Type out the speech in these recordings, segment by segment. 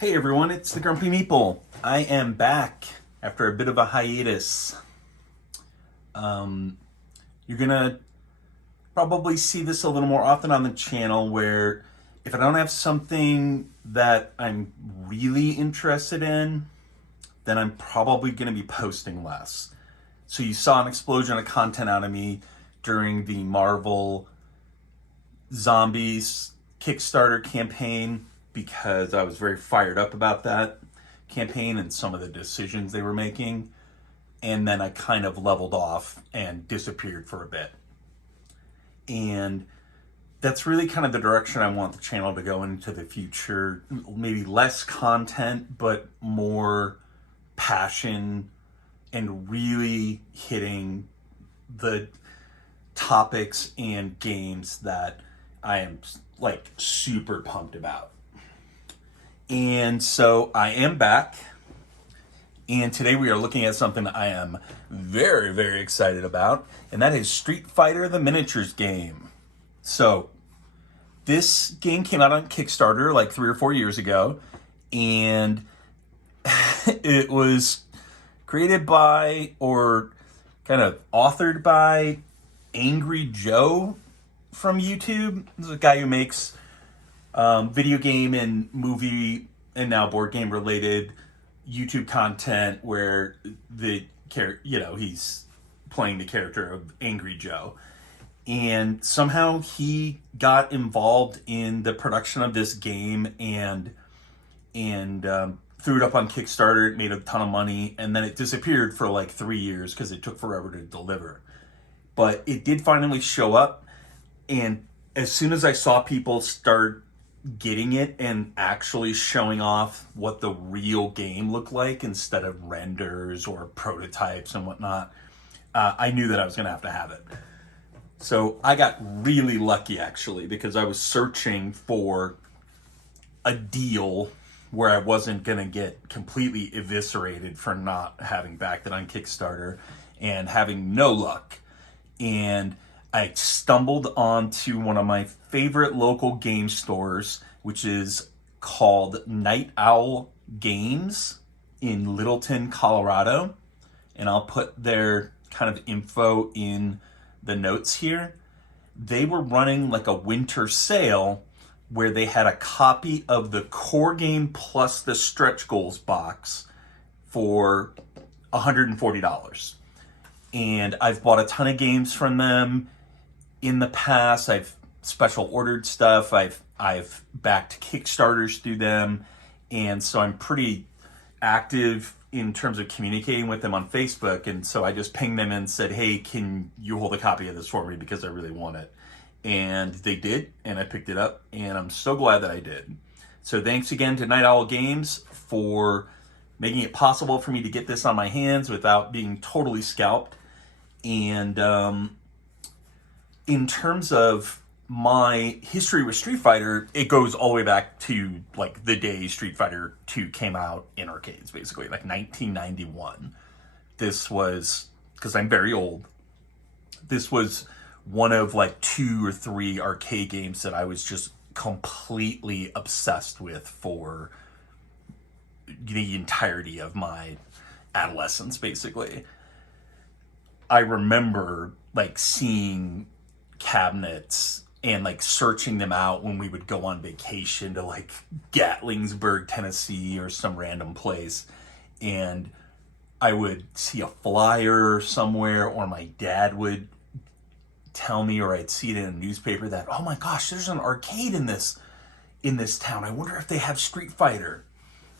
Hey everyone, it's the Grumpy Meeple. I am back after a bit of a hiatus. You're gonna probably see this a little more often on the channel where if I don't have something that I'm really interested in, then I'm probably gonna be posting less. So you saw an explosion of content out of me during the Marvel Zombies Kickstarter campaign because I was very fired up about that campaign and some of the decisions they were making. And then I kind of leveled off and disappeared for a bit. And that's really kind of the direction I want the channel to go into the future. Maybe less content, but more passion and really hitting the topics and games that I am like super pumped about. And so I am back. And today we are looking at something I am very, very excited about. And that is Street Fighter the Miniatures game. So this game came out on Kickstarter like 3 or 4 years ago. And it was created by or kind of authored by Angry Joe from YouTube. This is a guy who makes video game and movie and now board game related YouTube content where he's playing the character of Angry Joe. And somehow he got involved in the production of this game and threw it up on Kickstarter. It made a ton of money, and then it disappeared for like 3 years because it took forever to deliver. But it did finally show up, and as soon as I saw people start getting it and actually showing off what the real game looked like instead of renders or prototypes and whatnot, I knew that I was going to have it. So I got really lucky actually because I was searching for a deal where I wasn't going to get completely eviscerated for not having backed it on Kickstarter and having no luck. And I stumbled onto one of my favorite local game stores, which is called Night Owl Games in Littleton, Colorado. And I'll put their kind of info in the notes here. They were running like a winter sale where they had a copy of the core game plus the stretch goals box for $140. And I've bought a ton of games from them in the past. I've special ordered stuff. I've backed Kickstarters through them, and so I'm pretty active in terms of communicating with them on Facebook. And so I just pinged them and said, "Hey, can you hold a copy of this for me because I really want it?" And they did, and I picked it up, and I'm so glad that I did. So thanks again to Night Owl Games for making it possible for me to get this on my hands without being totally scalped. And in terms of my history with Street Fighter, it goes all the way back to like the day Street Fighter 2 came out in arcades, basically, like 1991. This was, because I'm very old, this was one of like 2 or 3 arcade games that I was just completely obsessed with for the entirety of my adolescence, basically. I remember like seeing cabinets and like searching them out when we would go on vacation to like Gatlingsburg, Tennessee or some random place. And I would see a flyer somewhere, or my dad would tell me, or I'd see it in a newspaper that, "Oh my gosh, there's an arcade in this town. I wonder if they have Street Fighter."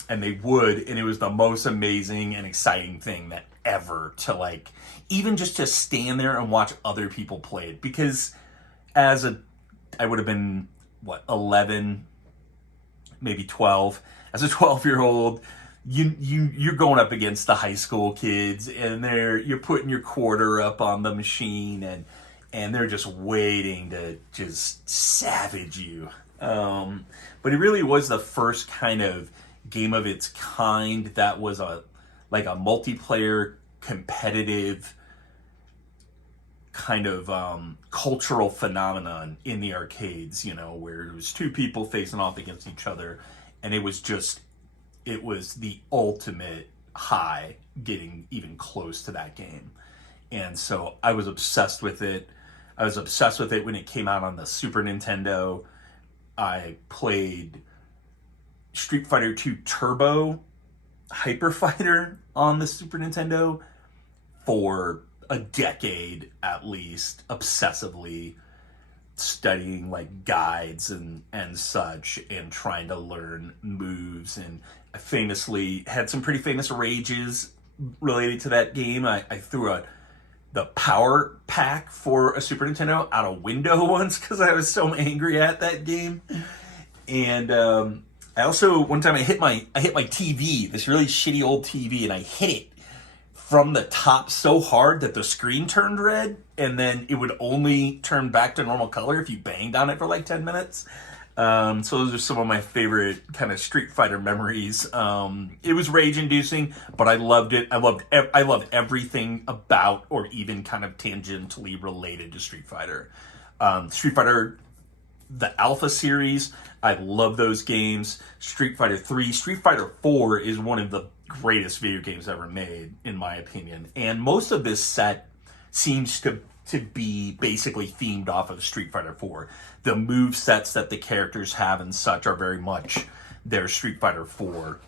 And they would, and it was the most amazing and exciting thing that ever to like, even just to stand there and watch other people play it. Because I would have been, 11, maybe 12. As a 12-year-old, you're going up against the high school kids, and you're putting your quarter up on the machine, and they're just waiting to just savage you. But it really was the first kind of game of its kind that was a multiplayer competitive kind of cultural phenomenon in the arcades, where it was 2 people facing off against each other, and it was just it was the ultimate high getting even close to that game. And so I was obsessed with it. I was obsessed with it when it came out on the Super Nintendo. I played Street Fighter 2 Turbo Hyper Fighter on the Super Nintendo for a decade at least, obsessively studying like guides and such, and trying to learn moves. And I famously had some pretty famous rages related to that game. I threw the power pack for a Super Nintendo out a window once because I was so angry at that game. And I also, one time I hit my TV, this really shitty old TV, and I hit it from the top so hard that the screen turned red, and then it would only turn back to normal color if you banged on it for like 10 minutes. So those are some of my favorite kind of Street Fighter memories. It was rage-inducing, but I loved it. I loved everything about, or even kind of tangentially related to Street Fighter. Street Fighter, the Alpha series, I love those games. Street Fighter 3, Street Fighter 4 is one of the greatest video games ever made, in my opinion. And most of this set seems to be basically themed off of Street Fighter 4. The move sets that the characters have and such are very much their Street Fighter 4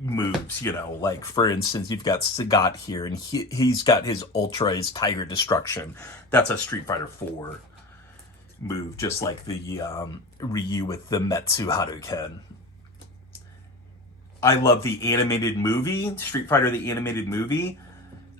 moves, you know. Like, for instance, you've got Sagat here, and he's got his Ultra, his Tiger Destruction. That's a Street Fighter 4 move, just like the Ryu with the Metsu Hadouken. I love the animated movie, Street Fighter the animated movie.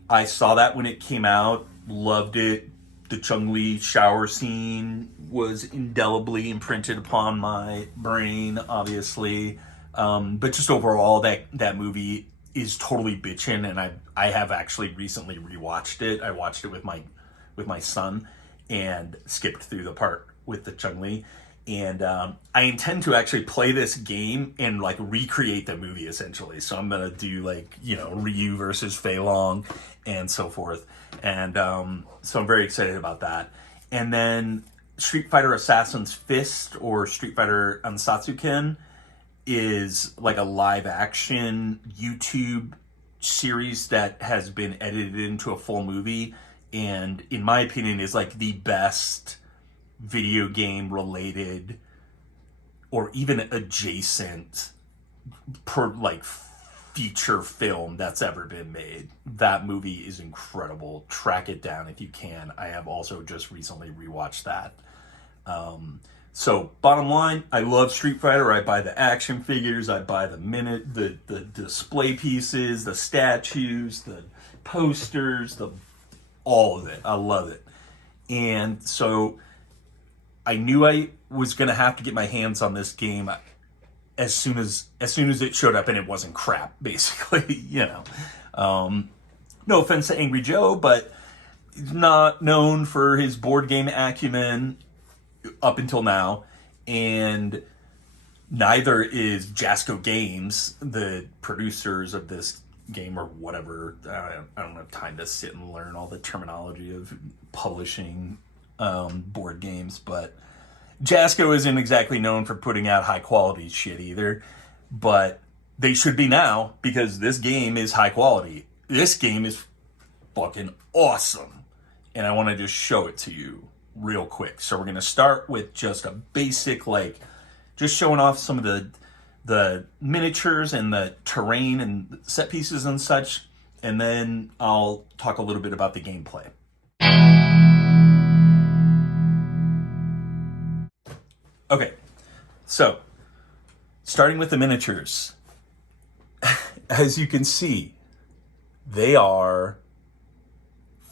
I saw that when it came out, loved it. The Chun-Li shower scene was indelibly imprinted upon my brain, obviously. But just overall, that movie is totally bitchin', and I have actually recently rewatched it. I watched it with my son and skipped through the part with the Chun-Li. And I intend to actually play this game and like recreate the movie essentially. So I'm gonna do like, you know, Ryu versus Fei Long and so forth. And so I'm very excited about that. And then Street Fighter Assassin's Fist, or Street Fighter Ansatsuken, is like a live action YouTube series that has been edited into a full movie, and in my opinion is like the best video game related or even adjacent feature film that's ever been made. That movie is incredible. Track it down if you can. I have also just recently rewatched that. So bottom line, I love Street Fighter. I buy the action figures, I buy the display pieces, the statues, the posters, all of it. I love it. And so I knew I was going to have to get my hands on this game as soon as it showed up, and it wasn't crap, basically, you know. No offense to Angry Joe, but he's not known for his board game acumen up until now, and neither is Jasco Games, the producers of this game or whatever. I don't have time to sit and learn all the terminology of publishing board games, but Jasco isn't exactly known for putting out high quality shit either, but they should be now, because this game is high quality. This game is fucking awesome, and I want to just show it to you real quick. So we're going to start with just a basic, like, just showing off some of the miniatures and the terrain and set pieces and such, and then I'll talk a little bit about the gameplay. Okay, so starting with the miniatures, as you can see, they are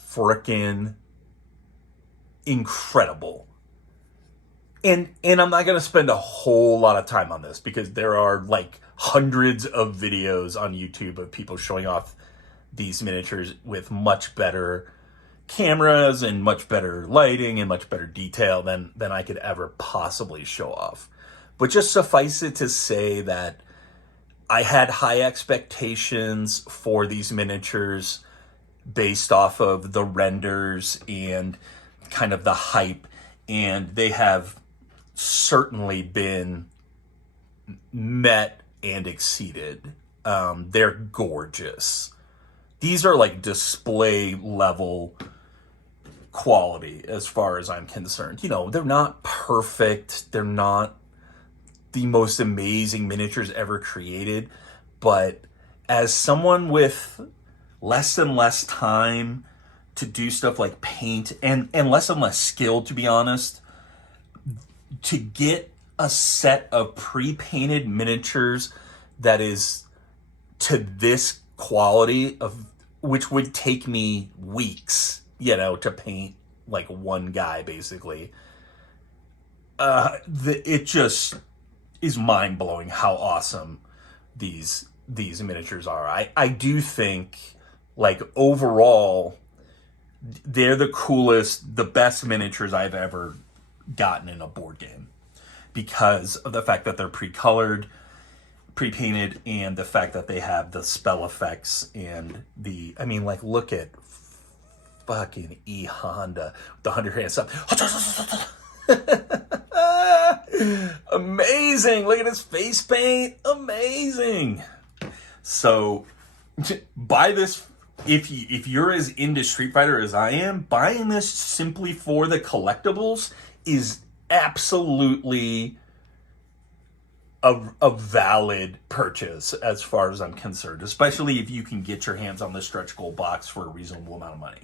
frickin' incredible. And I'm not going to spend a whole lot of time on this because there are like hundreds of videos on YouTube of people showing off these miniatures with much better cameras and much better lighting and much better detail than I could ever possibly show off. But just suffice it to say that I had high expectations for these miniatures based off of the renders and kind of the hype, and they have certainly been met and exceeded. They're gorgeous. These are like display level quality as far as I'm concerned. You know, they're not perfect. They're not the most amazing miniatures ever created. But as someone with less and less time to do stuff like paint and less and less skill, to be honest, to get a set of pre-painted miniatures that is to this quality, of which would take me weeks, you know, to paint like one guy basically. It just is mind-blowing how awesome these miniatures are. I do think, like, overall, they're the coolest, the best miniatures I've ever gotten in a board game, because of the fact that they're pre-colored, pre-painted, and the fact that they have the spell effects and the, I mean, like, look at fucking E Honda, the 100-hand stuff. Amazing. Look at his face paint. Amazing. So buy this if you're as into Street Fighter as I am. Buying this simply for the collectibles is absolutely a valid purchase as far as I'm concerned, especially if you can get your hands on the stretch goal box for a reasonable amount of money.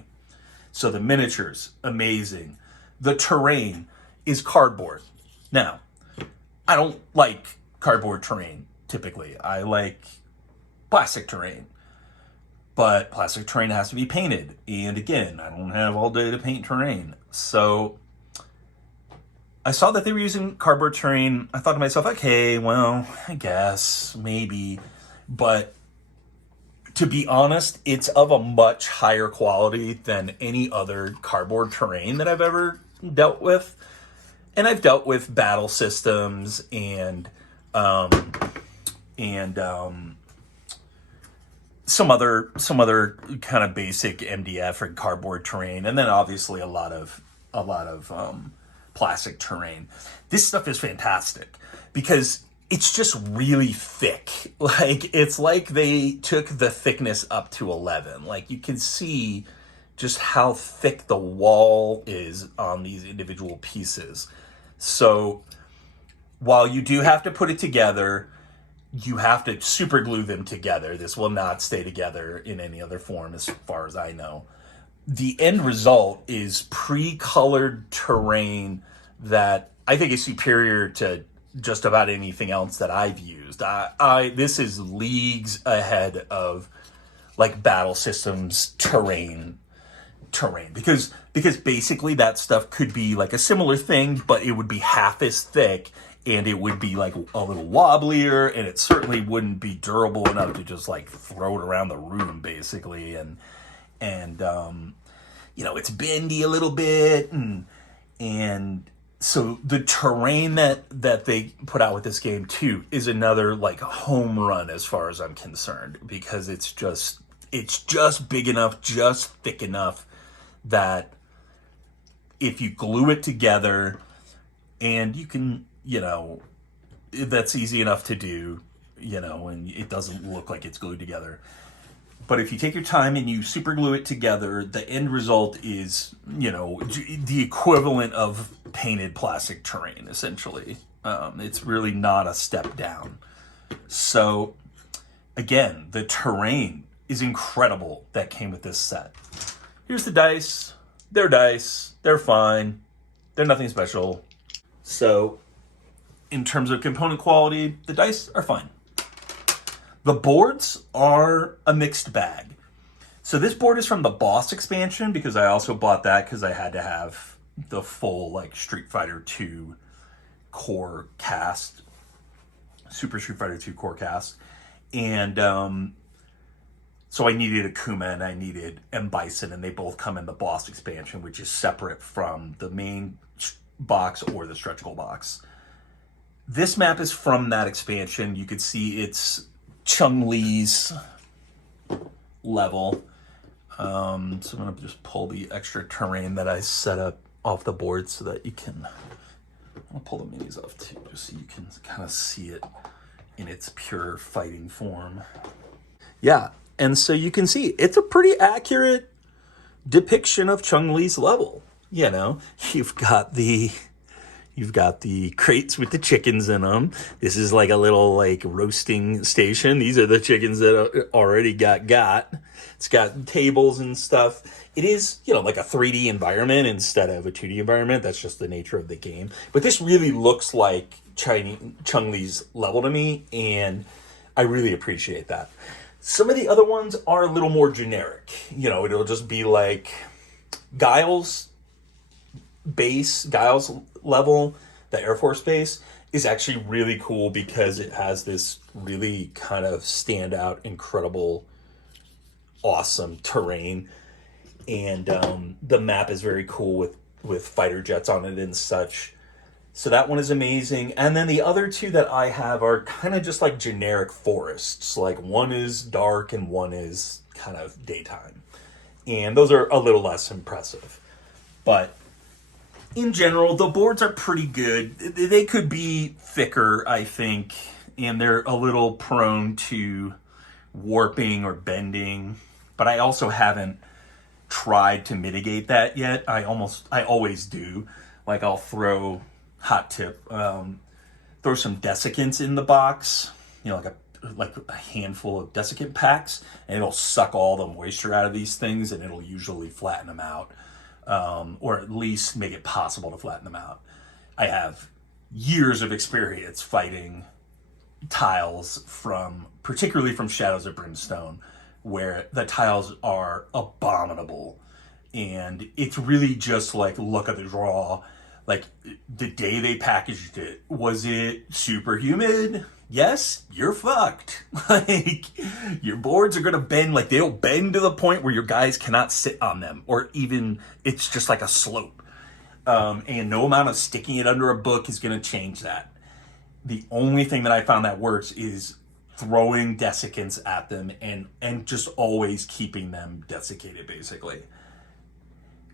So the miniatures, amazing. The terrain is cardboard. Now, I don't like cardboard terrain typically. I like plastic terrain. But plastic terrain has to be painted. And again, I don't have all day to paint terrain. So I saw that they were using cardboard terrain. I thought to myself, okay, well, I guess, maybe. But to be honest, it's of a much higher quality than any other cardboard terrain that I've ever dealt with. And I've dealt with battle systems and some other kind of basic MDF and cardboard terrain, and then obviously a lot of plastic terrain. This stuff is fantastic because it's just really thick. Like, it's like they took the thickness up to 11. Like, you can see just how thick the wall is on these individual pieces. So while you do have to put it together, you have to super glue them together. This will not stay together in any other form as far as I know. The end result is pre-colored terrain that I think is superior to just about anything else that I've used. This is leagues ahead of like battle systems terrain because basically that stuff could be like a similar thing, but it would be half as thick and it would be like a little wobblier, and it certainly wouldn't be durable enough to just like throw it around the room basically. And you know, it's bendy a little bit, and so the terrain that they put out with this game too is another like home run as far as I'm concerned, because it's just big enough, just thick enough that if you glue it together, and you can, you know, that's easy enough to do, you know, and it doesn't look like it's glued together. But if you take your time and you super glue it together, the end result is, you know, the equivalent of painted plastic terrain, essentially. It's really not a step down. So, again, the terrain is incredible that came with this set. Here's the dice. They're fine. They're nothing special. So, in terms of component quality, the dice are fine. The boards are a mixed bag. So this board is from the Boss expansion, because I also bought that because I had to have the full like Street Fighter 2 core cast, Super Street Fighter 2 core cast. And so I needed Akuma and I needed M. Bison, and they both come in the Boss expansion, which is separate from the main box or the stretch goal box. This map is from that expansion. You could see it's Chun-Li's level. So I'm going to just pull the extra terrain that I set up off the board so that you can... I'll pull the minis off too, just so you can kind of see it in its pure fighting form. Yeah, and so you can see it's a pretty accurate depiction of Chung-Li's level. You know, you've got the crates with the chickens in them. This is like a little like roasting station. These are the chickens that already got. It's got tables and stuff. It is, you know, like a 3D environment instead of a 2D environment. That's just the nature of the game. But this really looks like Chung-Li's level to me, and I really appreciate that. Some of the other ones are a little more generic. You know, it'll just be like Guile's level, the Air Force base, is actually really cool because it has this really kind of standout, incredible, awesome terrain. And the map is very cool with fighter jets on it and such. So that one is amazing. And then the other two that I have are kind of just like generic forests. Like one is dark and one is kind of daytime. And those are a little less impressive. But in general, the boards are pretty good. They could be thicker, I think. And they're a little prone to warping or bending. But I also haven't tried to mitigate that yet. I always do. Like I'll throw... hot tip, throw some desiccants in the box, you know, like a handful of desiccant packs, and it'll suck all the moisture out of these things, and it'll usually flatten them out, or at least make it possible to flatten them out. I have years of experience fighting tiles particularly from Shadows of Brimstone, where the tiles are abominable, and it's really just like look at the draw. Like, the day they packaged it, was it super humid? Yes, you're fucked. Like, your boards are going to bend. Like, they'll bend to the point where your guys cannot sit on them. Or even, it's just like a slope. And no amount of sticking it under a book is going to change that. The only thing that I found that works is throwing desiccants at them and just always keeping them desiccated, basically.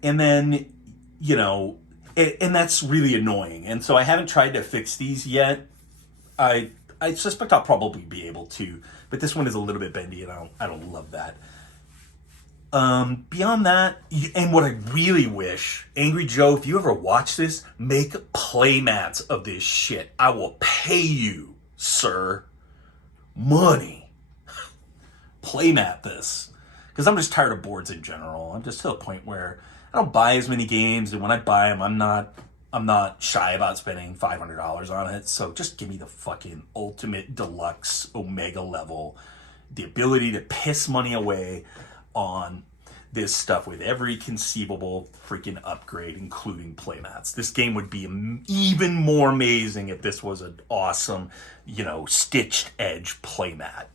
And then, you know... and that's really annoying. And so I haven't tried to fix these yet. I suspect I'll probably be able to, but this one is a little bit bendy, and I don't love that. Beyond that, and what I really wish, Angry Joe, if you ever watch this, make playmats of this shit. I will pay you, sir, money. Playmat this, because I'm just tired of boards in general. I'm just to the point where I don't buy as many games, and when I buy them, I'm not shy about spending $500 on it. So just give me the fucking ultimate deluxe Omega level, the ability to piss money away on this stuff with every conceivable freaking upgrade, including playmats. This game would be even more amazing if this was an awesome, you know, stitched edge playmat.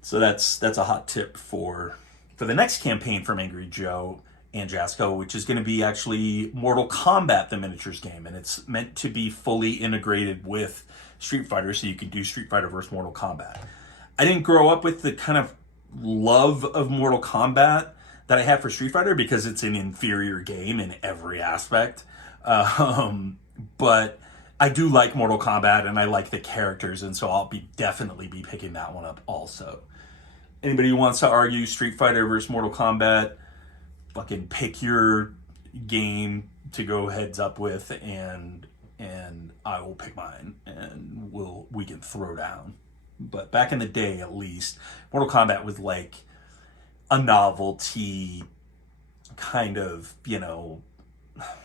So that's a hot tip for the next campaign from Angry Joe and Jasco, which is going to be actually Mortal Kombat, the miniatures game, and it's meant to be fully integrated with Street Fighter, so you can do Street Fighter versus Mortal Kombat. I didn't grow up with the kind of love of Mortal Kombat that I have for Street Fighter because it's an inferior game in every aspect, but I do like Mortal Kombat, and I like the characters, and so I'll definitely be picking that one up also. Anybody who wants to argue Street Fighter versus Mortal Kombat, fucking pick your game to go heads up with, and I will pick mine, and we can throw down. But back in the day, at least, Mortal Kombat was like a novelty kind of, you know,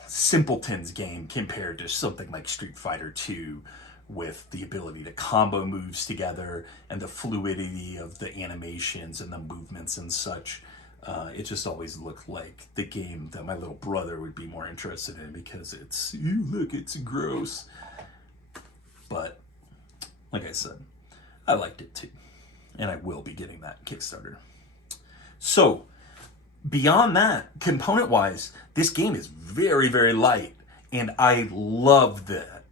simpleton's game compared to something like Street Fighter 2 with the ability to combo moves together and the fluidity of the animations and the movements and such. It just always looked like the game that my little brother would be more interested in because it's, ew, look, it's gross. But, like I said, I liked it too. And I will be getting that Kickstarter. So, beyond that, component-wise, this game is very, very light. And I love that.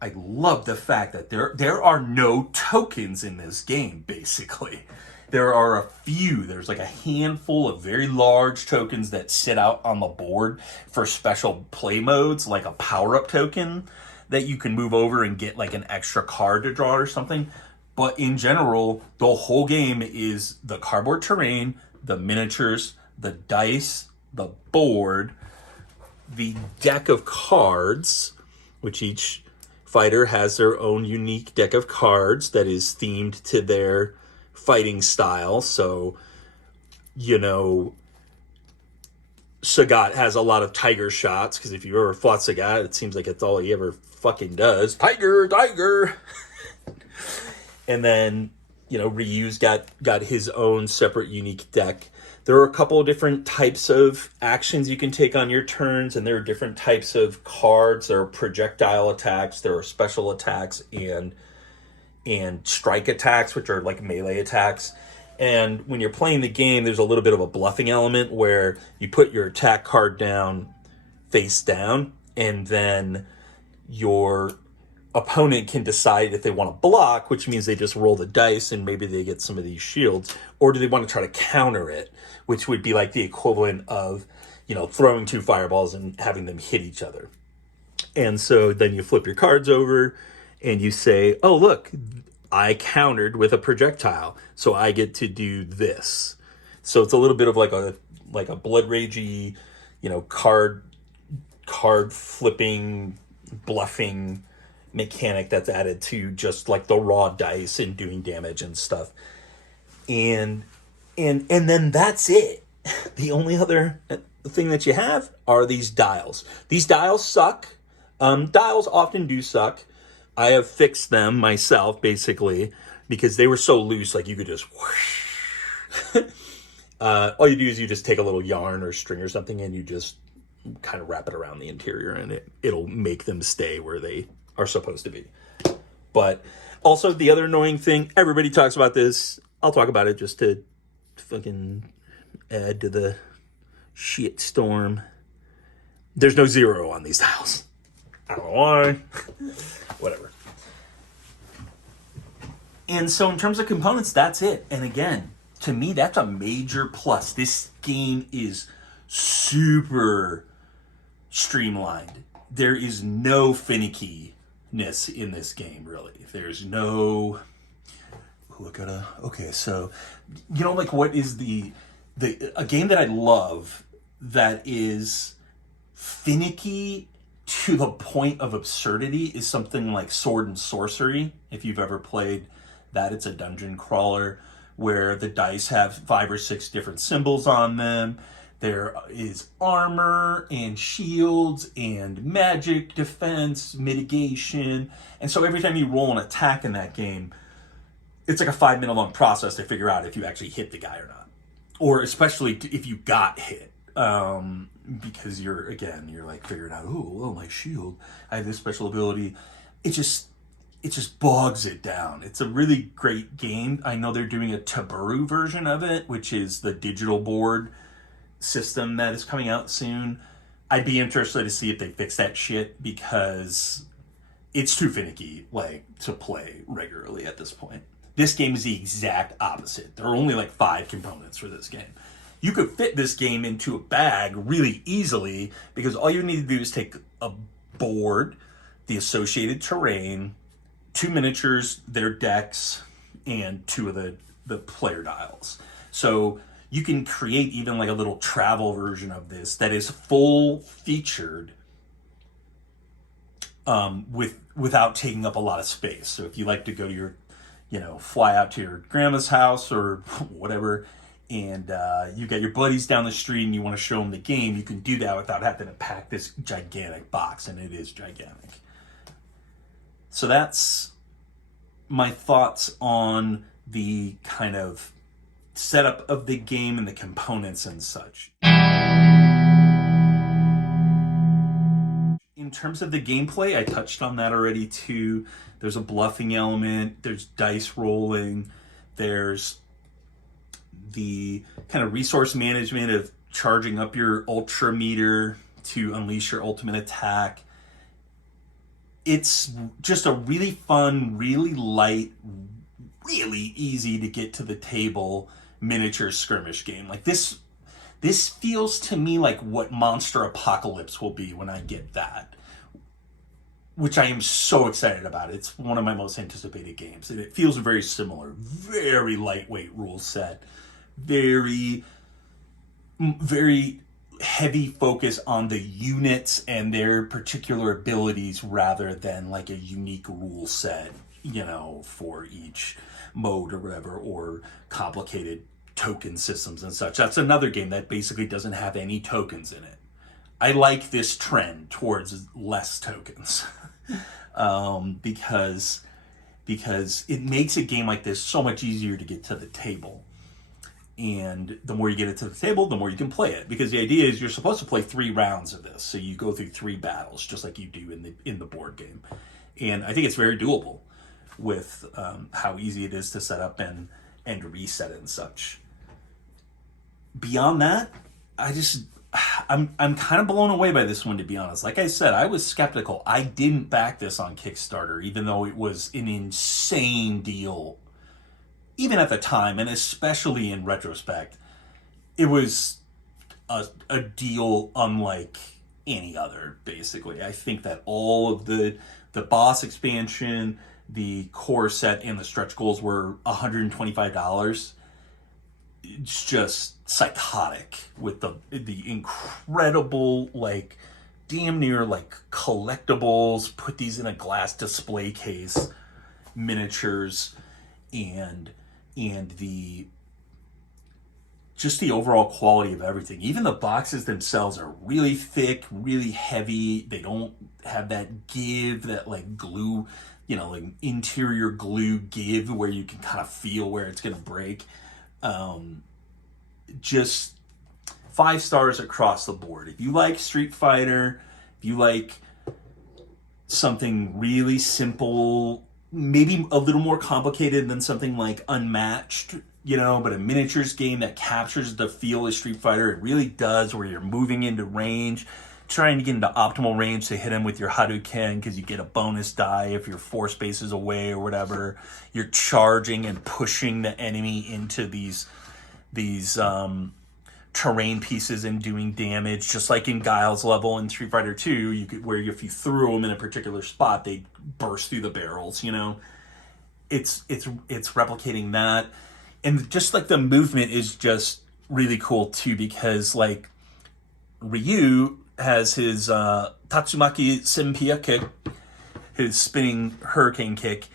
I love the fact that there are no tokens in this game, basically. There are a few. There's like a handful of very large tokens that sit out on the board for special play modes, like a power-up token that you can move over and get like an extra card to draw or something. But in general, the whole game is the cardboard terrain, the miniatures, the dice, the board, the deck of cards, which each fighter has their own unique deck of cards that is themed to their fighting style. So, you know, Sagat has a lot of tiger shots, because if you've ever fought Sagat, it seems like it's all he ever fucking does. Tiger, tiger! And then, you know, Ryu's got his own separate unique deck. There are a couple of different types of actions you can take on your turns, and there are different types of cards. There are projectile attacks, there are special attacks, and strike attacks, which are like melee attacks. And when you're playing the game, there's a little bit of a bluffing element where you put your attack card down face down, and then your opponent can decide if they want to block, which means they just roll the dice and maybe they get some of these shields, or do they want to try to counter it, which would be like the equivalent of, you know, throwing two fireballs and having them hit each other. And so then you flip your cards over and you say, oh, look, I countered with a projectile, so I get to do this. So it's a little bit of like a blood ragey, you know, card flipping, bluffing mechanic that's added to just like the raw dice and doing damage and stuff. And then that's it. The only other thing that you have are these dials. These dials suck. Dials often do suck. I have fixed them myself, basically, because they were so loose, like you could just whoosh. All you do is you just take a little yarn or string or something and you just kind of wrap it around the interior, and it'll make them stay where they are supposed to be. But also the other annoying thing, everybody talks about this, I'll talk about it just to fucking add to the shit storm. There's no zero on these tiles. I don't know why. Whatever. And so in terms of components, that's it. And again, to me, that's a major plus. This game is super streamlined. There is no finickiness in this game, really. There's no... Okay, so, you know, like, what is a game that I love that is finicky to the point of absurdity is something like Sword and Sorcery. If you've ever played that, it's a dungeon crawler where the dice have 5 or 6 different symbols on them. There is armor and shields and magic, defense, mitigation. And so every time you roll an attack in that game, it's like a 5-minute long process to figure out if you actually hit the guy or not. Or especially if you got hit. Because you're like figuring out, oh, my shield, I have this special ability. It just bogs it down. It's a really great game. I know they're doing a Taburu version of it, which is the digital board system that is coming out soon. I'd be interested to see if they fix that shit, because it's too finicky, like, to play regularly at this point. This game is the exact opposite. There are only like 5 components for this game. You could fit this game into a bag really easily, because all you need to do is take a board, the associated terrain, 2 miniatures, their decks, and 2 of the player dials. So you can create even like a little travel version of this that is full featured, without taking up a lot of space. So if you like to go to your, fly out to your grandma's house or whatever, and you got your buddies down the street and you want to show them the game, you can do that without having to pack this gigantic box, and it is gigantic. So that's my thoughts on the kind of setup of the game and the components and such. In terms of the gameplay, I touched on that already too. There's a bluffing element, there's dice rolling, there's the kind of resource management of charging up your ultra meter to unleash your ultimate attack. It's just a really fun, really light, really easy to get to the table miniature skirmish game. Like this feels to me like what Monster Apocalypse will be when I get that. which I am so excited about. It's one of my most anticipated games, and it feels very similar. Very lightweight rule set, very heavy focus on the units and their particular abilities rather than like a unique rule set, for each mode or whatever, or complicated token systems and such. That's another game that basically doesn't have any tokens in it. I like this trend towards less tokens because it makes a game like this so much easier to get to the table. And the more you get it to the table, the more you can play it. Because the idea is you're supposed to play 3 rounds of this. So you go through 3 battles, just like you do in the board game. And I think it's very doable with how easy it is to set up and reset it and such. Beyond that, I'm kind of blown away by this one, to be honest. Like I said, I was skeptical. I didn't back this on Kickstarter, even though it was an insane deal. Even at the time, and especially in retrospect, it was a deal unlike any other, basically. I think that all of the boss expansion, the core set, and the stretch goals were $125. It's just psychotic with the incredible, like, damn near, like, collectibles, put these in a glass display case, miniatures, and the overall quality of everything. Even the boxes themselves are really thick, really heavy. They don't have that give, that like glue, like interior glue give where you can kind of feel where it's gonna break. Just 5 stars across the board. If you like Street Fighter, if you like something really simple, maybe a little more complicated than something like Unmatched, but a miniatures game that captures the feel of Street Fighter. It really does, where you're moving into range, trying to get into optimal range to hit him with your Hadouken because you get a bonus die if you're 4 spaces away or whatever. You're charging and pushing the enemy into these terrain pieces and doing damage, just like in Guile's level in Street Fighter 2, where if you threw them in a particular spot, they burst through the barrels. It's replicating that, and just like the movement is just really cool too, because like Ryu has his Tatsumaki Senpia kick, his spinning hurricane kick.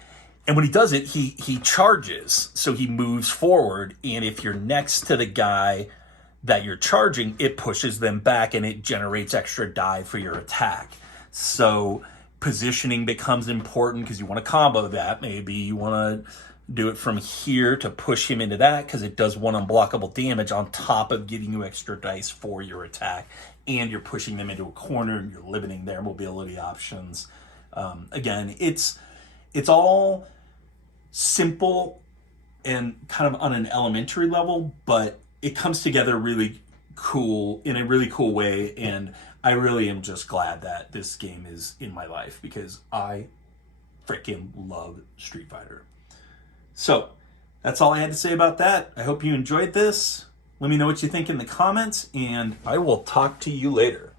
And when he does it, he charges. So he moves forward, and if you're next to the guy that you're charging, it pushes them back and it generates extra die for your attack. So positioning becomes important because you want to combo that. Maybe you want to do it from here to push him into that because it does 1 unblockable damage on top of giving you extra dice for your attack. And you're pushing them into a corner and you're limiting their mobility options. Again, it's all simple and kind of on an elementary level, but it comes together really cool in a really cool way, and I really am just glad that this game is in my life because I freaking love Street Fighter. So that's all I had to say about that. I hope you enjoyed this. Let me know what you think in the comments, and I will talk to you later.